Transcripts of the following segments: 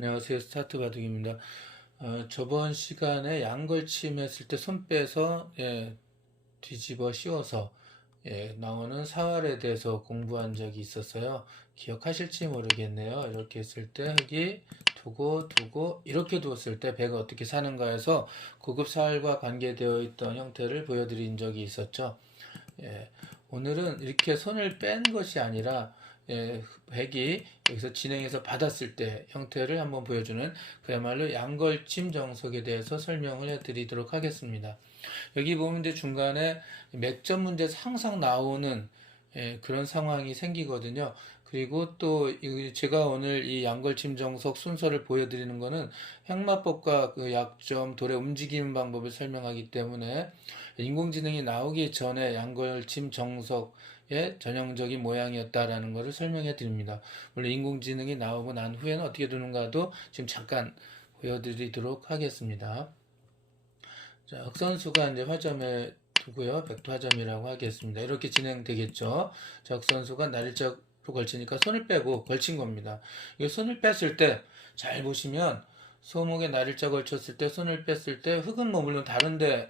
안녕하세요. 스타트 바둑입니다. 어, 저번 시간에 양걸침 했을 때 손 빼서 예, 뒤집어 씌워서 예, 나오는 사활에 대해서 공부한 적이 있었어요. 기억하실지 모르겠네요. 이렇게 했을 때 흙이 두고 두고 이렇게 두었을 때 배가 어떻게 사는가 해서 고급 사활과 관계되어 있던 형태를 보여드린 적이 있었죠. 예, 오늘은 이렇게 손을 뺀 것이 아니라 예, 백이 여기서 진행해서 받았을 때 형태를 한번 보여주는 그야말로 양걸침 정석에 대해서 설명을 해드리도록 하겠습니다. 여기 보면 이제 중간에 맥점 문제에서 항상 나오는 예, 그런 상황이 생기거든요. 그리고 또 이- 제가 오늘 이 양걸침 정석 순서를 보여드리는 거는 행마법과 그 약점, 돌의 움직이는 방법을 설명하기 때문에 인공지능이 나오기 전에 양걸침 정석 의 전형적인 모양이었다라는 것을 설명해 드립니다. 물론 인공지능이 나오고 난 후에는 어떻게 되는가도 지금 잠깐 보여드리도록 하겠습니다. 자, 흑선수가 이제 화점에 두고요. 백두화점이라고 하겠습니다. 이렇게 진행되겠죠. 자, 흑선수가 날짜로 걸치니까 손을 빼고 걸친 겁니다. 이 손을 뺐을 때 잘 보시면 소목에 날일자 걸쳤을 때 손을 뺐을 때 흙은 뭐 물론 다른데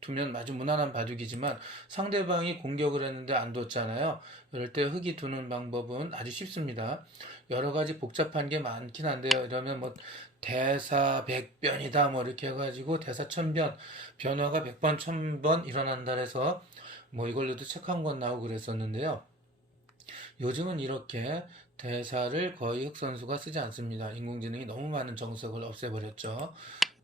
두면 아주 무난한 바둑이지만 상대방이 공격을 했는데 안 뒀잖아요. 이럴 때 흙이 두는 방법은 아주 쉽습니다. 여러 가지 복잡한 게 많긴 한데요. 이러면 뭐 대사 백변이다 뭐 이렇게 해가지고 대사 천변 변화가 백번 천번 일어난다 해서 뭐 이걸로도 책 한 권 나오고 그랬었는데요. 요즘은 이렇게 대사를 거의 흑 선수가 쓰지 않습니다. 인공지능이 너무 많은 정석을 없애버렸죠.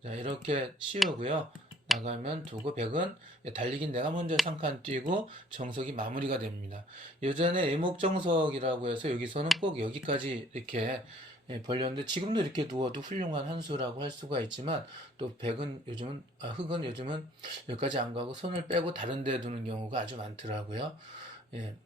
자, 이렇게 씌우고요. 나가면 두고 백은 달리긴 내가 먼저 상칸 뛰고 정석이 마무리가 됩니다. 예전에 애목정석이라고 해서 여기서는 꼭 여기까지 이렇게 예, 벌렸는데 지금도 이렇게 두어도 훌륭한 한 수라고 할 수가 있지만 또 백은 요즘은 아, 흙은 요즘은 여기까지 안 가고 손을 빼고 다른 데 두는 경우가 아주 많더라고요. 예.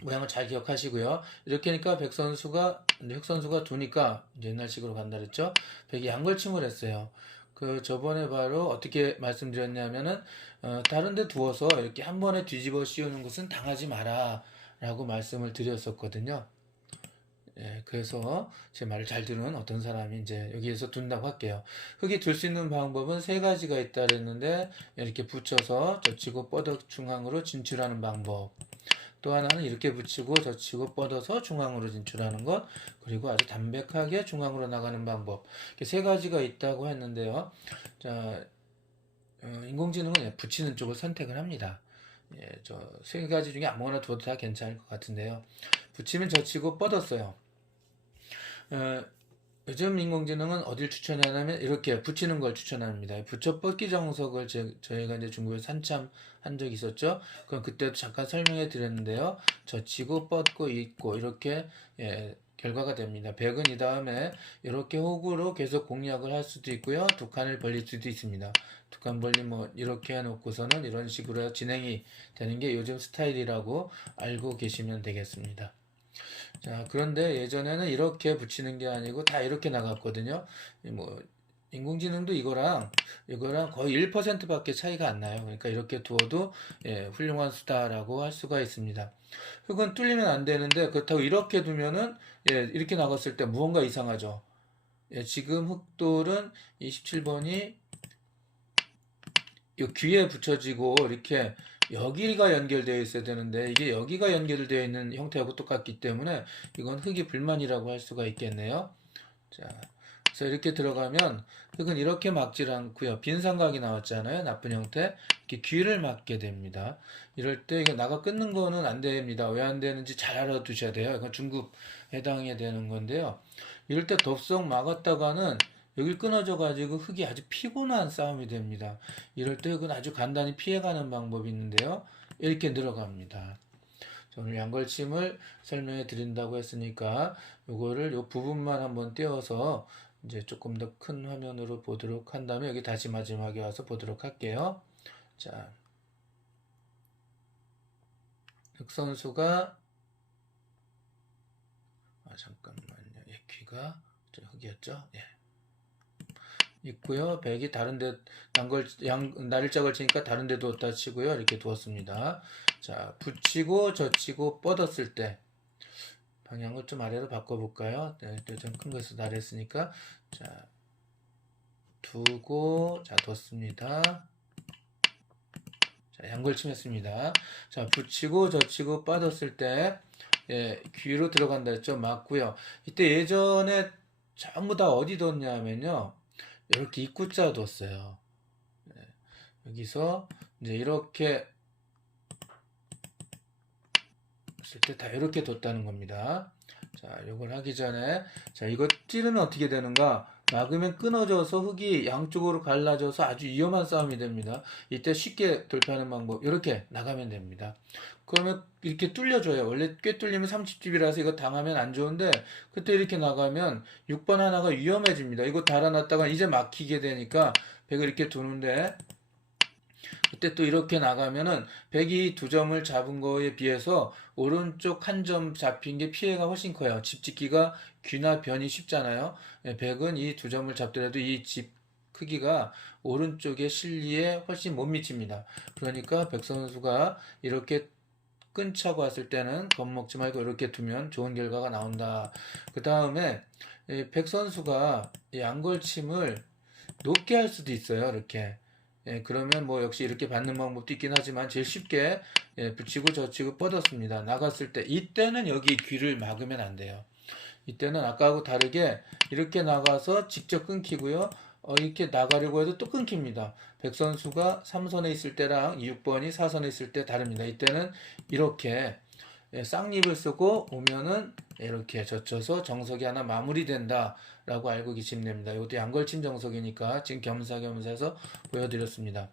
모양을 잘 기억하시고요. 이렇게 하니까 백 선수가 이제 흑 선수가 두니까 옛날식으로 간다 그랬죠. 백이 양걸침을 했어요. 그 저번에 바로 어떻게 말씀드렸냐면은 어, 다른 데 두어서 이렇게 한 번에 뒤집어 씌우는 것은 당하지 마라라고 말씀을 드렸었거든요. 예, 그래서 제 말을 잘 들은 어떤 사람이 이제 여기에서 둔다고 할게요. 흙이 둘 수 있는 방법은 세 가지가 있다 그랬는데 이렇게 붙여서 젖히고 뻗어 중앙으로 진출하는 방법. 또 하나는 이렇게 붙이고 젖히고 뻗어서 중앙으로 진출하는 것 그리고 아주 담백하게 중앙으로 나가는 방법. 이렇게 세 가지가 있다고 했는데요. 자 어, 인공지능은 예, 붙이는 쪽을 선택을 합니다. 예, 저 세 가지 중에 아무거나 두어도 다 괜찮을 것 같은데요. 붙이면 젖히고 뻗었어요. 어, 요즘 인공지능은 어딜 추천하냐면 이렇게 붙이는 걸 추천합니다. 붙여 뻗기 정석을 제, 저희가 이제 중국에서 한참 한 적이 있었죠. 그럼 그때도 잠깐 설명해 드렸는데요. 젖히고 뻗고 있고 이렇게 예, 결과가 됩니다. 백은 이 다음에 이렇게 호구로 계속 공략을 할 수도 있고요. 두 칸을 벌릴 수도 있습니다. 두 칸 벌리 뭐 이렇게 해놓고서는 이런 식으로 진행이 되는 게 요즘 스타일이라고 알고 계시면 되겠습니다. 자, 그런데 예전에는 이렇게 붙이는 게 아니고 다 이렇게 나갔거든요. 이 뭐, 인공지능도 이거랑, 이거랑 거의 1%밖에 차이가 안 나요. 그러니까 이렇게 두어도, 예, 훌륭한 수다라고 할 수가 있습니다. 흙은 뚫리면 안 되는데, 그렇다고 이렇게 두면은, 예, 이렇게 나갔을 때 무언가 이상하죠. 예, 지금 흙돌은 27번이 이 귀에 붙여지고, 이렇게 여기가 연결되어 있어야 되는데 이게 여기가 연결되어 있는 형태하고 똑같기 때문에 이건 흙이 불만이라고 할 수가 있겠네요. 자, 그래서 이렇게 들어가면 흙은 이렇게 막질 않고요. 빈 삼각이 나왔잖아요. 나쁜 형태. 이렇게 귀를 막게 됩니다. 이럴 때 이거 나가 끊는 거는 안 됩니다. 왜 안 되는지 잘 알아두셔야 돼요. 이건 중급 해당이 되는 건데요. 이럴 때 덥석 막았다가는 여기 끊어져 가지고 흙이 아주 피곤한 싸움이 됩니다. 이럴 때 흙은 아주 간단히 피해가는 방법이 있는데요. 이렇게 늘어갑니다. 오늘 양걸침을 설명해 드린다고 했으니까 요거를 요 부분만 한번 떼어서 이제 조금 더 큰 화면으로 보도록 한 다음에 여기 다시 마지막에 와서 보도록 할게요. 자, 흑선수가 아 잠깐만요. 예, 귀가 저 흙이었죠? 예. 있고요. 백이 다른데 양걸 양 날짜 걸치니까 다른데 두었다 치고요. 이렇게 두었습니다. 자, 붙이고 젖히고 뻗었을 때 방향을 좀 아래로 바꿔볼까요? 네, 좀큰 것을 나랬으니까 자 두고 자 뒀습니다. 자 양걸침했습니다. 자 붙이고 젖히고 빠졌을 때 예, 귀로 들어간다 했죠. 맞고요. 이때 예전에 전부 다 어디 뒀냐면요. 이렇게 입구자 뒀어요. 예, 여기서 이제 이렇게 했을 때 다 이렇게 뒀다는 겁니다. 자, 요걸 하기 전에 자, 이거 찌르면 어떻게 되는가? 막으면 끊어져서 흙이 양쪽으로 갈라져서 아주 위험한 싸움이 됩니다. 이때 쉽게 돌파하는 방법 이렇게 나가면 됩니다. 그러면 이렇게 뚫려줘요. 원래 꽤 뚫리면 30집이라서 이거 당하면 안 좋은데 그때 이렇게 나가면 6번 하나가 위험해집니다. 이거 달아놨다가 이제 막히게 되니까 100을 이렇게 두는데 그때 또 이렇게 나가면은 100이 두 점을 잡은 거에 비해서 오른쪽 한 점 잡힌 게 피해가 훨씬 커요. 집 짓기가 귀나 변이 쉽잖아요. 100은 이 두 점을 잡더라도 이 집 크기가 오른쪽의 실리에 훨씬 못 미칩니다. 그러니까 백 선수가 이렇게 끈차고 왔을 때는 겁먹지 말고 이렇게 두면 좋은 결과가 나온다. 그 다음에 백 선수가 이 안걸침을 높게 할 수도 있어요. 이렇게. 예, 그러면 뭐 역시 이렇게 받는 방법도 있긴 하지만 제일 쉽게 예, 붙이고 젖히고 뻗었습니다. 나갔을 때 이때는 여기 귀를 막으면 안 돼요. 이때는 아까하고 다르게 이렇게 나가서 직접 끊기고요. 어, 이렇게 나가려고 해도 또 끊깁니다. 백 선수가 3선에 있을 때랑 6번이 4선에 있을 때 다릅니다. 이때는 이렇게 예, 쌍립을 쓰고 오면은 이렇게 젖혀서 정석이 하나 마무리된다 라고 알고 계시면 됩니다. 이것도 양걸침 정석이니까 지금 겸사겸사해서 보여드렸습니다.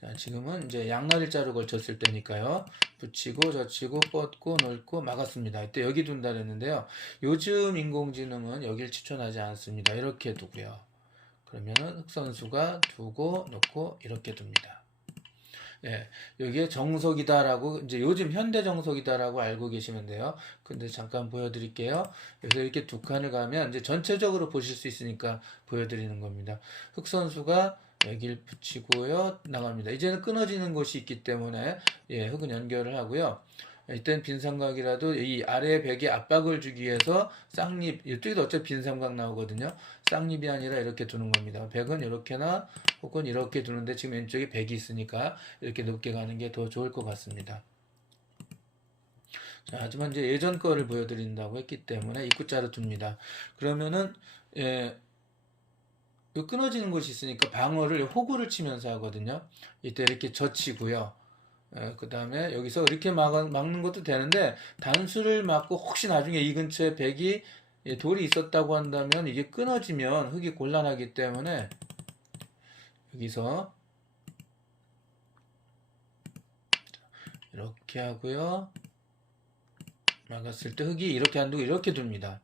자, 지금은 이제 양날일자로 걸쳤을 때니까요. 붙이고 젖히고 뻗고 넓고 막았습니다. 이때 여기 둔다 그랬는데요. 요즘 인공지능은 여길 추천하지 않습니다. 이렇게 두고요. 그러면은 흑선수가 두고 놓고 이렇게 둡니다. 예, 여기에 정석이다라고 이제 요즘 현대 정석이다라고 알고 계시면 돼요. 근데 잠깐 보여드릴게요. 그래서 이렇게 두 칸을 가면 이제 전체적으로 보실 수 있으니까 보여드리는 겁니다. 흑 선수가 여기를 붙이고요 나갑니다. 이제는 끊어지는 곳이 있기 때문에 예, 흑은 연결을 하고요. 이땐 빈삼각이라도 이 아래 벽에 압박을 주기 위해서 쌍립 이쪽에도 어차피 빈 삼각 나오거든요. 쌍립이 아니라 이렇게 두는 겁니다. 벽은 이렇게나 혹은 이렇게 두는데 지금 왼쪽에 벽이 있으니까 이렇게 높게 가는 게 더 좋을 것 같습니다. 자, 하지만 이제 예전 거를 보여드린다고 했기 때문에 입구자로 둡니다. 그러면은 예, 끊어지는 곳이 있으니까 방어를 호구를 치면서 하거든요. 이때 이렇게 젖히고요. 예, 그 다음에 여기서 이렇게 막, 막는 것도 되는데 단수를 막고 혹시 나중에 이 근처에 백이 예, 돌이 있었다고 한다면 이게 끊어지면 흙이 곤란하기 때문에 여기서 이렇게 하고요. 막았을 때 흙이 이렇게 안 두고 이렇게 둡니다.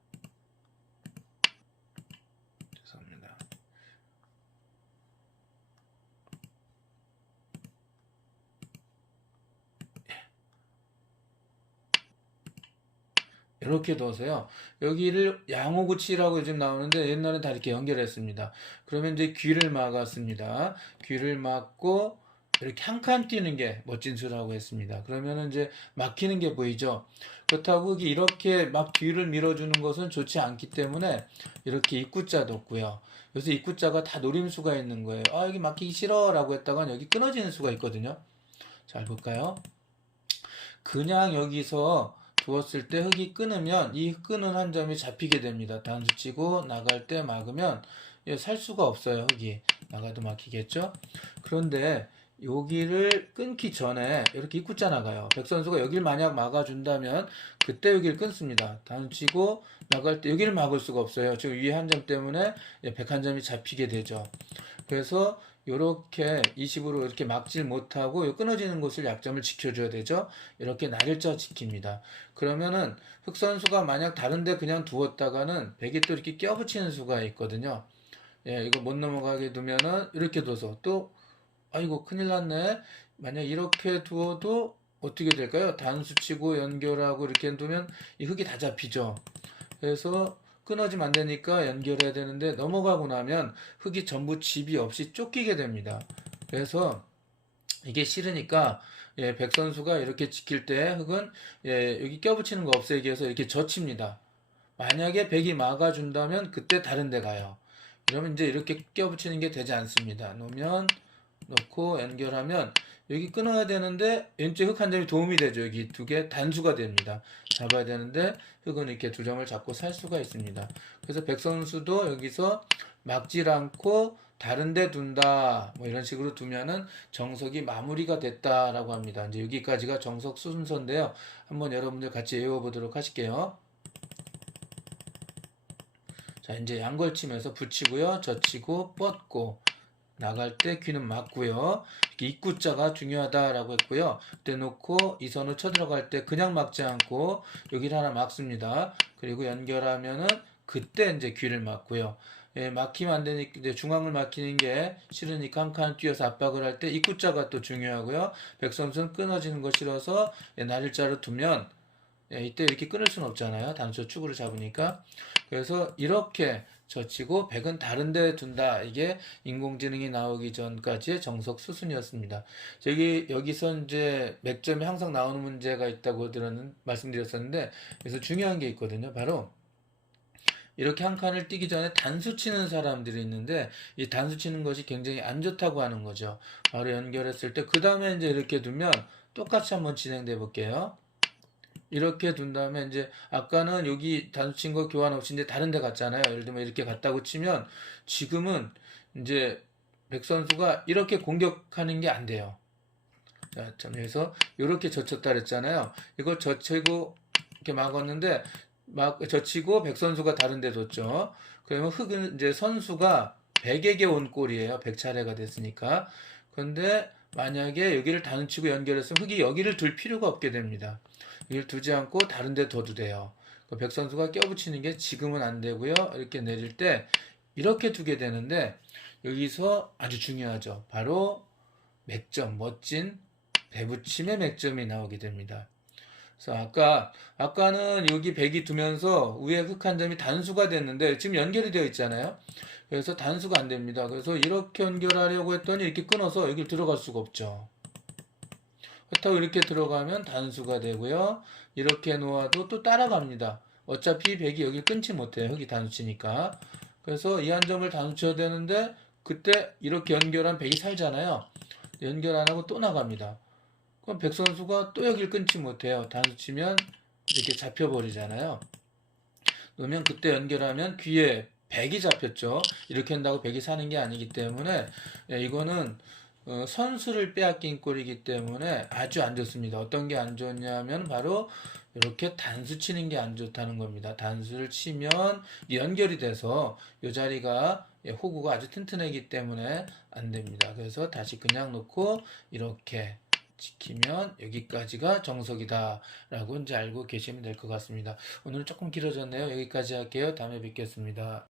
이렇게 둬서요. 여기를 양호구치라고 요즘 나오는데 옛날에 다 이렇게 연결했습니다. 그러면 이제 귀를 막았습니다. 귀를 막고 이렇게 한 칸 뛰는 게 멋진 수라고 했습니다. 그러면 이제 막히는 게 보이죠. 그렇다고 이렇게 막 뒤를 밀어주는 것은 좋지 않기 때문에 이렇게 입구자도 없고요. 그래서 입구자가 다 노림수가 있는 거예요. 아 여기 막히기 싫어라고 했다가 여기 끊어지는 수가 있거든요. 잘 볼까요? 그냥 여기서 두었을 때 흙이 끊으면 이 끄는 한 점이 잡히게 됩니다. 단수 치고 나갈 때 막으면 살 수가 없어요. 흙이 나가도 막히겠죠. 그런데 여기를 끊기 전에 이렇게 입구자 나가요. 백 선수가 여기를 만약 막아준다면 그때 여기를 끊습니다. 단수 치고 나갈 때 여기를 막을 수가 없어요. 지금 위에 한 점 때문에 백 한 점이 잡히게 되죠. 그래서 이렇게 20으로 이렇게 막질 못하고 끊어지는 곳을 약점을 지켜줘야 되죠. 이렇게 날일자 지킵니다. 그러면은 흑선수가 만약 다른데 그냥 두었다가는 백이 또 이렇게 껴붙이는 수가 있거든요. 예, 이거 못 넘어가게 두면은 이렇게 둬서 또 아이고 큰일 났네. 만약 이렇게 두어도 어떻게 될까요? 단수 치고 연결하고 이렇게 두면 이 흙이 다 잡히죠. 그래서 끊어지면 안 되니까 연결해야 되는데 넘어가고 나면 흙이 전부 집이 없이 쫓기게 됩니다. 그래서 이게 싫으니까 예, 백 선수가 이렇게 지킬 때 흑은 예, 여기 껴붙이는 거 없애기 위해서 이렇게 젖힙니다. 만약에 백이 막아준다면 그때 다른 데 가요. 그러면 이제 이렇게 껴붙이는 게 되지 않습니다. 놓으면 놓고 연결하면 여기 끊어야 되는데 왼쪽 흑한 점이 도움이 되죠. 여기 두 개 단수가 됩니다. 잡아야 되는데 흑은 이렇게 두 점을 잡고 살 수가 있습니다. 그래서 백 선수도 여기서 막질 않고 다른 데 둔다. 뭐 이런 식으로 두면은 정석이 마무리가 됐다라고 합니다. 이제 여기까지가 정석 순서인데요. 한번 여러분들 같이 외워보도록 하실게요. 자, 이제 양걸 치면서 붙이고요. 젖히고 뻗고 나갈 때 귀는 막고요. 입구자가 중요하다라고 했고요. 그때 놓고 이 선을 쳐들어갈 때 그냥 막지 않고 여기를 하나 막습니다. 그리고 연결하면은 그때 이제 귀를 막고요. 예, 막히면 안 되니까 중앙을 막히는 게 싫으니까 한 칸 뛰어서 압박을 할 때 입구자가 또 중요하고요. 백선수는 끊어지는 거 싫어서 예, 날일자로 두면 예, 이때 이렇게 끊을 수는 없잖아요. 단수 축으로 잡으니까. 그래서 이렇게 젖히고 백은 다른 데 둔다. 이게 인공지능이 나오기 전까지의 정석 수순이었습니다. 여기, 여기서 이제 맥점이 항상 나오는 문제가 있다고 들었는, 말씀드렸었는데, 그래서 중요한 게 있거든요. 바로, 이렇게 한 칸을 뛰기 전에 단수 치는 사람들이 있는데, 이 단수 치는 것이 굉장히 안 좋다고 하는 거죠. 바로 연결했을 때, 그 다음에 이제 이렇게 두면, 똑같이 한번 진행돼 볼게요. 이렇게 둔 다음에 이제 아까는 여기 단수 친 거 교환 없이 이제 다른 데 갔잖아요. 예를 들면 이렇게 갔다고 치면 지금은 이제 백 선수가 이렇게 공격하는 게 안 돼요. 자, 참 여기서 이렇게 젖혔다 그랬잖아요. 이거 젖히고 이렇게 막았는데 막 젖히고 백 선수가 다른 데 뒀죠. 그러면 흑은 이제 선수가 백에게 온 꼴이에요. 백 차례가 됐으니까. 그런데 만약에 여기를 단치고 연결했으면 흑이 여기를 둘 필요가 없게 됩니다. 여기를 두지 않고 다른 데 둬도 돼요. 그백 선수가 껴붙이는 게 지금은 안 되고요. 이렇게 내릴 때 이렇게 두게 되는데 여기서 아주 중요하죠. 바로 맥점, 멋진 배붙임의 맥점이 나오게 됩니다. 그래서 아까 아까는 여기 백이 두면서 위에 흑 한 점이 단수가 됐는데 지금 연결이 되어 있잖아요. 그래서 단수가 안 됩니다. 그래서 이렇게 연결하려고 했더니 이렇게 끊어서 여기 들어갈 수가 없죠. 그렇다고 이렇게 들어가면 단수가 되고요. 이렇게 놓아도 또 따라갑니다. 어차피 백이 여기 끊지 못해요. 흑이 단수치니까. 그래서 이 한 점을 단수쳐야 되는데 그때 이렇게 연결한 백이 살잖아요. 연결 안 하고 또 나갑니다. 그럼 백 선수가 또 여기를 끊지 못해요. 단수치면 이렇게 잡혀버리잖아요. 그러면 그때 연결하면 귀에 백이 잡혔죠. 이렇게 한다고 백이 사는 게 아니기 때문에 예, 이거는 어, 선수를 빼앗긴 꼴이기 때문에 아주 안 좋습니다. 어떤 게 안 좋냐면 바로 이렇게 단수 치는 게 안 좋다는 겁니다. 단수를 치면 연결이 돼서 이 자리가 예, 호구가 아주 튼튼하기 때문에 안 됩니다. 그래서 다시 그냥 놓고 이렇게 지키면 여기까지가 정석이다 라고 이제 알고 계시면 될 것 같습니다. 오늘 조금 길어졌네요. 여기까지 할게요. 다음에 뵙겠습니다.